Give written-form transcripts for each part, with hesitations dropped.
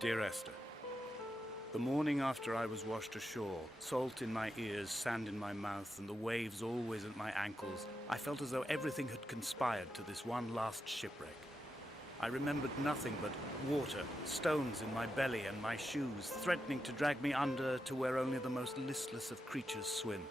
Dear Esther, the morning after I was washed ashore, salt in my ears, sand in my mouth, and the waves always at my ankles, I felt as though everything had conspired to this one last shipwreck. I remembered nothing but water, stones in my belly and my shoes, threatening to drag me under to where only the most listless of creatures swim.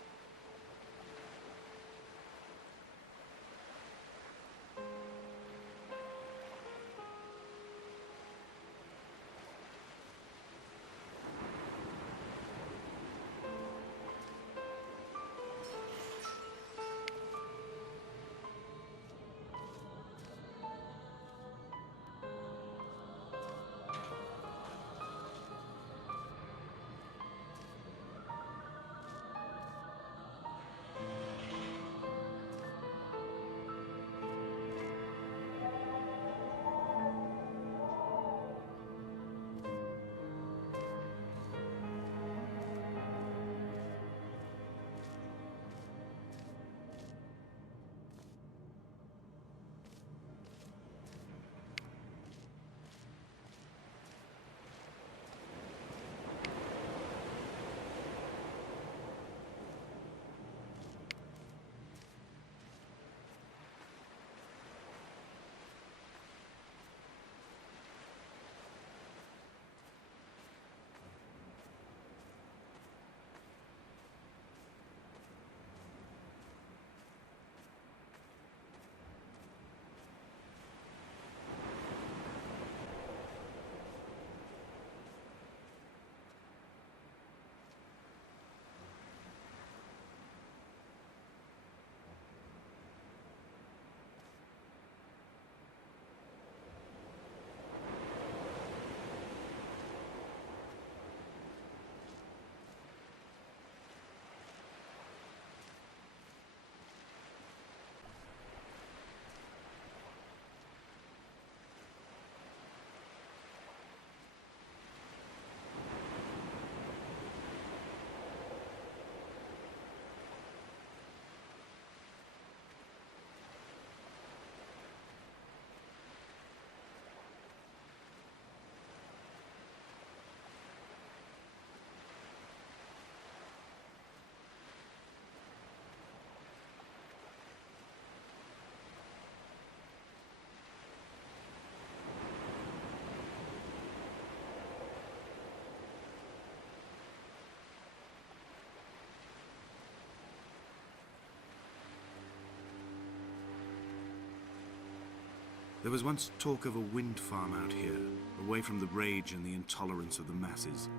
There was once talk of a wind farm out here, away from the rage and the intolerance of the masses.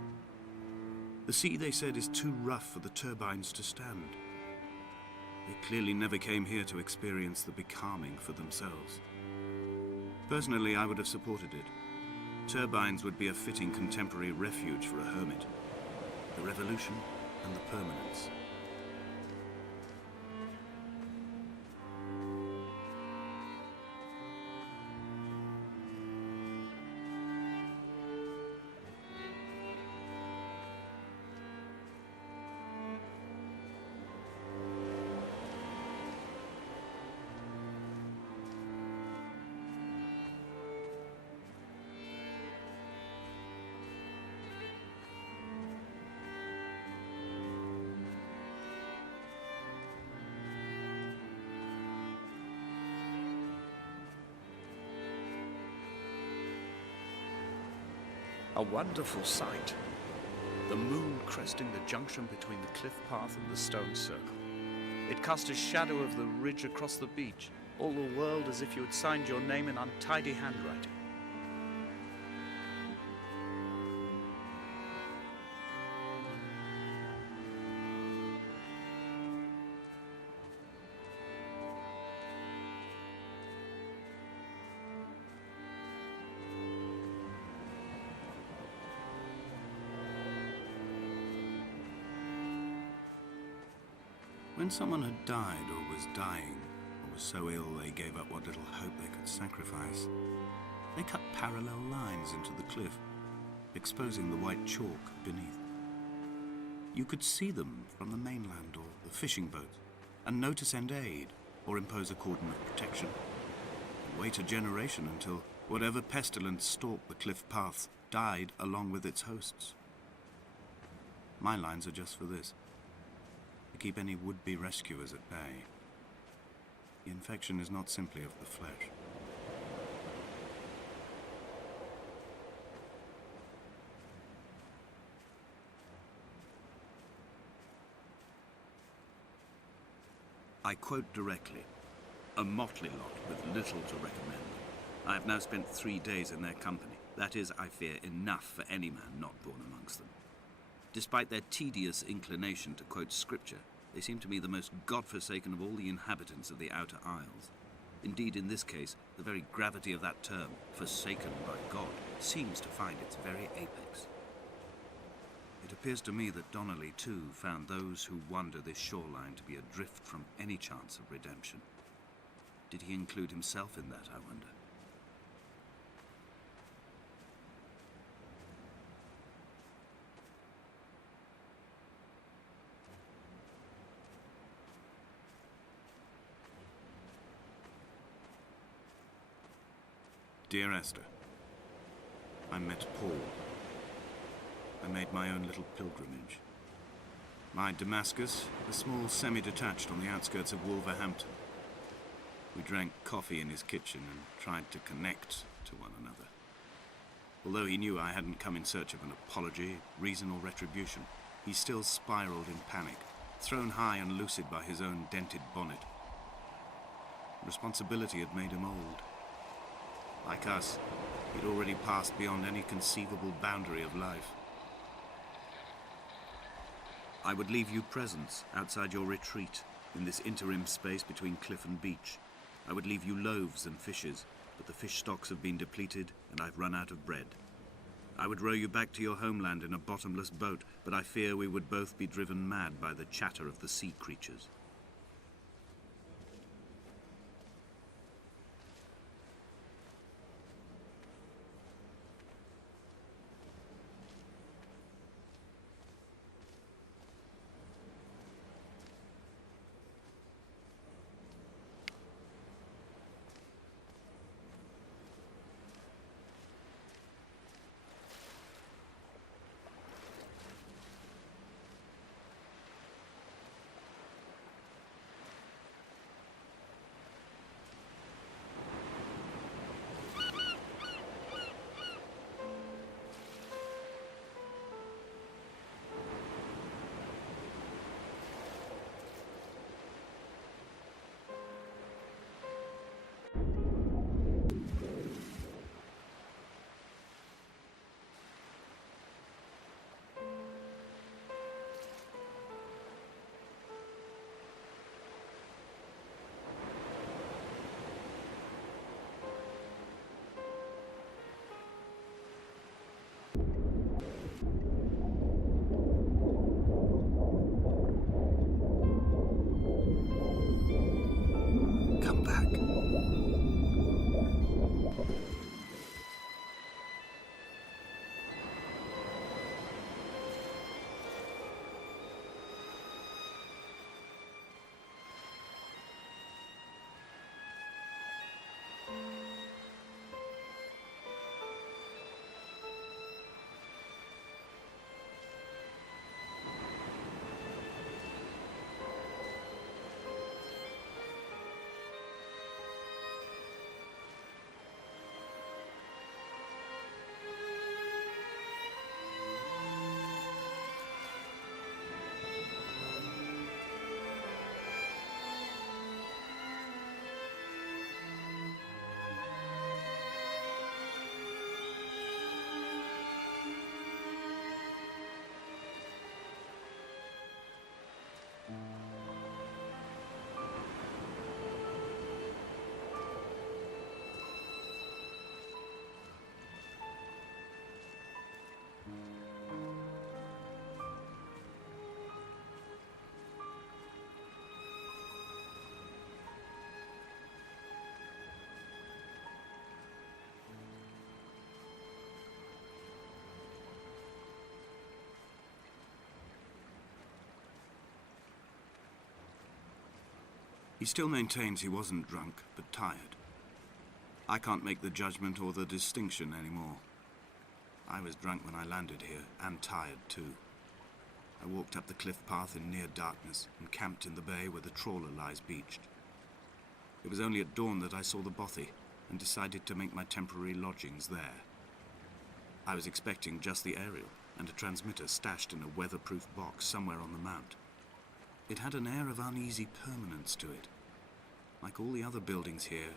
The sea, they said, is too rough for the turbines to stand. They clearly never came here to experience the becalming for themselves. Personally, I would have supported it. Turbines would be a fitting contemporary refuge for a hermit. The revolution and the permanence. A wonderful sight. The moon cresting the junction between the cliff path and the stone circle. It cast a shadow of the ridge across the beach, all the world as if you had signed your name in untidy handwriting. When someone had died or was dying, or was so ill they gave up what little hope they could sacrifice, they cut parallel lines into the cliff, exposing the white chalk beneath. You could see them from the mainland or the fishing boat, and know to send aid or impose a cordon of protection, and wait a generation until whatever pestilence stalked the cliff paths died along with its hosts. My lines are just for this: to keep any would-be rescuers at bay. The infection is not simply of the flesh. I quote directly: a motley lot with little to recommend. I have now spent 3 days in their company. That is, I fear, enough for any man not born amongst them. Despite their tedious inclination to quote scripture, they seem to me the most God-forsaken of all the inhabitants of the Outer Isles. Indeed, in this case, the very gravity of that term, forsaken by God, seems to find its very apex. It appears to me that Donnelly, too, found those who wander this shoreline to be adrift from any chance of redemption. Did he include himself in that, I wonder? Dear Esther, I met Paul. I made my own little pilgrimage. My Damascus, a small semi-detached on the outskirts of Wolverhampton. We drank coffee in his kitchen and tried to connect to one another. Although he knew I hadn't come in search of an apology, reason, or retribution, he still spiraled in panic, thrown high and lucid by his own dented bonnet. Responsibility had made him old. Like us, he'd already passed beyond any conceivable boundary of life. I would leave you presents outside your retreat, in this interim space between cliff and beach. I would leave you loaves and fishes, but the fish stocks have been depleted and I've run out of bread. I would row you back to your homeland in a bottomless boat, but I fear we would both be driven mad by the chatter of the sea creatures. Come back. He still maintains he wasn't drunk, but tired. I can't make the judgment or the distinction anymore. I was drunk when I landed here, and tired too. I walked up the cliff path in near darkness and camped in the bay where the trawler lies beached. It was only at dawn that I saw the bothy and decided to make my temporary lodgings there. I was expecting just the aerial and a transmitter stashed in a weatherproof box somewhere on the mount. It had an air of uneasy permanence to it. Like all the other buildings here,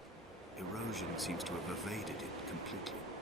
erosion seems to have evaded it completely.